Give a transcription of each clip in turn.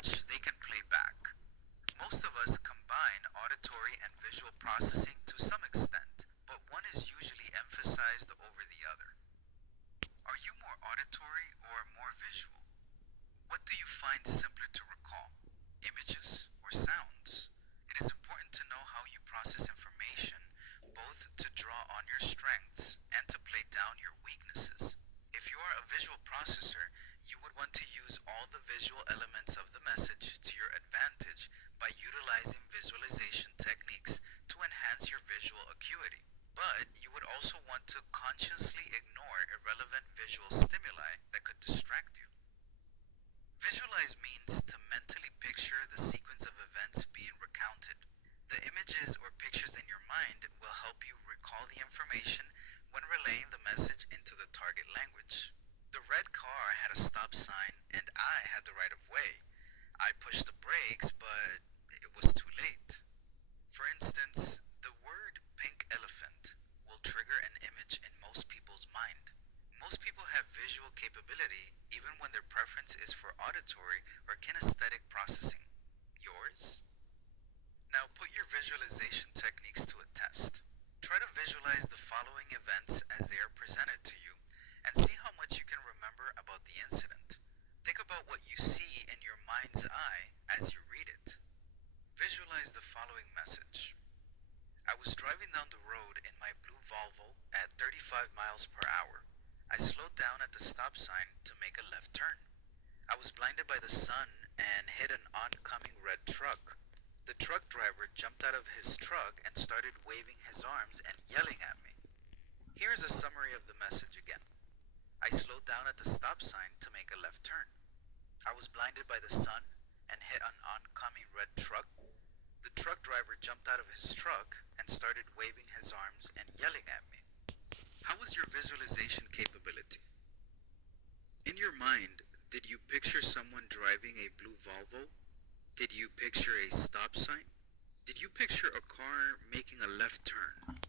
which they can play back. Most of us combine auditory and visual processing to some extent, but one is usually emphasized over the other. Are you more auditory or more visual? What do you find simpler to recall? Images or sounds? It is important to know how you process information, both to draw on your strengths and to play down your weaknesses. If you are a visual processor, you would want to use all the visual elements of the message to your advantage by utilizing visualization techniques to enhance your visual acuity. But you would also want to consciously ignore irrelevant visual stimuli that could distract you. Visualize means to mentally picture the sequence of events being recounted. The images or pictures in your mind will help you recall the information when relaying the message into the target language. The red car had a stop sign and I had the right of way. I pushed the brakes, but it was too late. For instance, the word pink elephant will trigger an image in most people's mind. Most people have visual capability even when their preference is for auditory or kinesthetic processing. Yours? Now put your visualization techniques to a test. Try to visualize the following events as they are presented to you and see how much you can remember about the incident. Think about what you see in your mind's eye as you read it. Visualize the following message. I was driving down the road in my blue Volvo at 35 miles per hour. I slowed down at the stop sign to make a left turn. I was blinded by the sun and hit an oncoming red truck. The truck driver jumped out of his truck and started waving his arms and yelling at me. Here's a summary of the message again. I slowed down at the stop sign to make a left turn. I was blinded by the sun and hit an oncoming red truck. The truck driver jumped out of his truck and started waving his arms and yelling at me. How was your visualization capability? In your mind, did you picture someone driving a blue Volvo? Did you picture a stop sign? Did you picture a car making a left turn?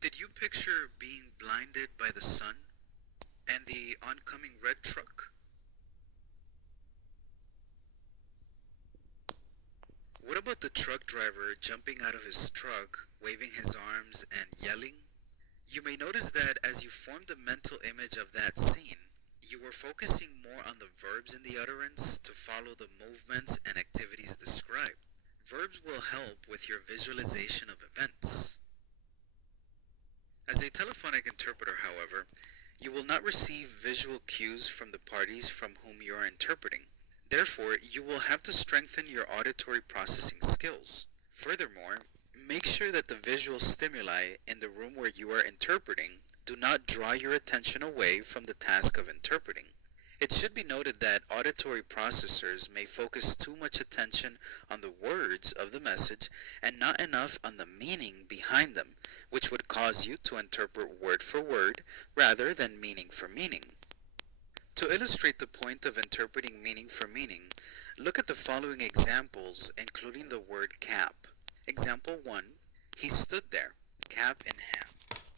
Did you picture being blinded by the sun and the oncoming red truck? What about the truck driver jumping out of his truck, waving his arms and yelling? You may notice that as you formed the mental image of that scene, you were focusing more on the verbs in the utterance to follow the movements and activities described. Verbs will help with your visualization of events. As a telephonic interpreter, however, you will not receive visual cues from the parties from whom you are interpreting. Therefore, you will have to strengthen your auditory processing skills. Furthermore, make sure that the visual stimuli in the room where you are interpreting do not draw your attention away from the task of interpreting. It should be noted that auditory processors may focus too much attention on the words of the message and not enough on the meaning behind them, which would cause you to interpret word for word rather than meaning for meaning. To illustrate the point of interpreting meaning for meaning, look at the following examples, including the word cap. Example 1, he stood there, cap in hand.